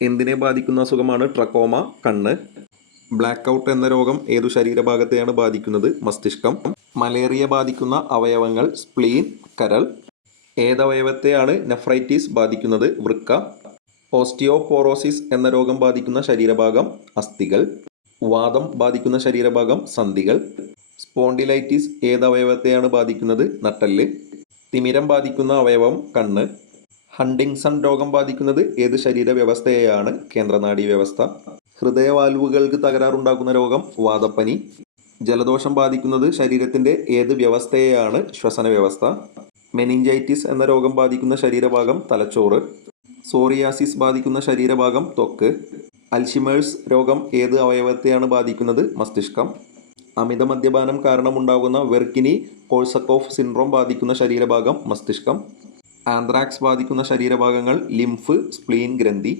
എന്തിനെ ബാധിക്കുന്ന അസുഖമാണ് ട്രക്കോമ? കണ്ണ്. ബ്ലാക്ക് ഔട്ട് എന്ന രോഗം ഏതു ശരീരഭാഗത്തെയാണ് ബാധിക്കുന്നത്? മസ്തിഷ്കം. മലേറിയ ബാധിക്കുന്ന അവയവങ്ങൾ സ്പ്ലീൻ, കരൾ. ഏതവയവത്തെയാണ് നെഫ്രൈറ്റിസ് ബാധിക്കുന്നത്? വൃക്ക. ഓസ്റ്റിയോപോറോസിസ് എന്ന രോഗം ബാധിക്കുന്ന ശരീരഭാഗം? അസ്ഥികൾ. വാതം ബാധിക്കുന്ന ശരീരഭാഗം? സന്ധികൾ. സ്പോണ്ടിലൈറ്റിസ് ഏതവയവത്തെയാണ് ബാധിക്കുന്നത്? നട്ടെല്ല്. തിമിരം ബാധിക്കുന്ന അവയവം? കണ്ണ്. ഹണ്ടിങ്സൺ രോഗം ബാധിക്കുന്നത് ഏത് ശരീരവ്യവസ്ഥയെയാണ്? കേന്ദ്രനാഡീ വ്യവസ്ഥ. ഹൃദയവാൽവുകൾക്ക് തകരാറുണ്ടാക്കുന്ന രോഗം? വാതപ്പനി. ജലദോഷം ബാധിക്കുന്നത് ശരീരത്തിന്റെ ഏത് വ്യവസ്ഥയെയാണ്? ശ്വസന വ്യവസ്ഥ. മെനിഞ്ചൈറ്റിസ് എന്ന രോഗം ബാധിക്കുന്ന ശരീരഭാഗം? തലച്ചോറ്. സോറിയാസിസ് ബാധിക്കുന്ന ശരീരഭാഗം? ത്വക്ക്. അൽഷിമേഴ്സ് രോഗം ഏത് അവയവത്തെയാണ് ബാധിക്കുന്നത്? മസ്തിഷ്കം. അമിത മദ്യപാനം കാരണമുണ്ടാകുന്ന വെർക്കിനി കോഴ്സക്കോഫ് സിൻഡ്രോം ബാധിക്കുന്ന ശരീരഭാഗം? മസ്തിഷ്കം. ആന്ത്രാക്സ് ബാധിക്കുന്ന ശരീരഭാഗങ്ങൾ? ലിംഫ്, സ്പ്ലീൻ ഗ്രന്ഥി.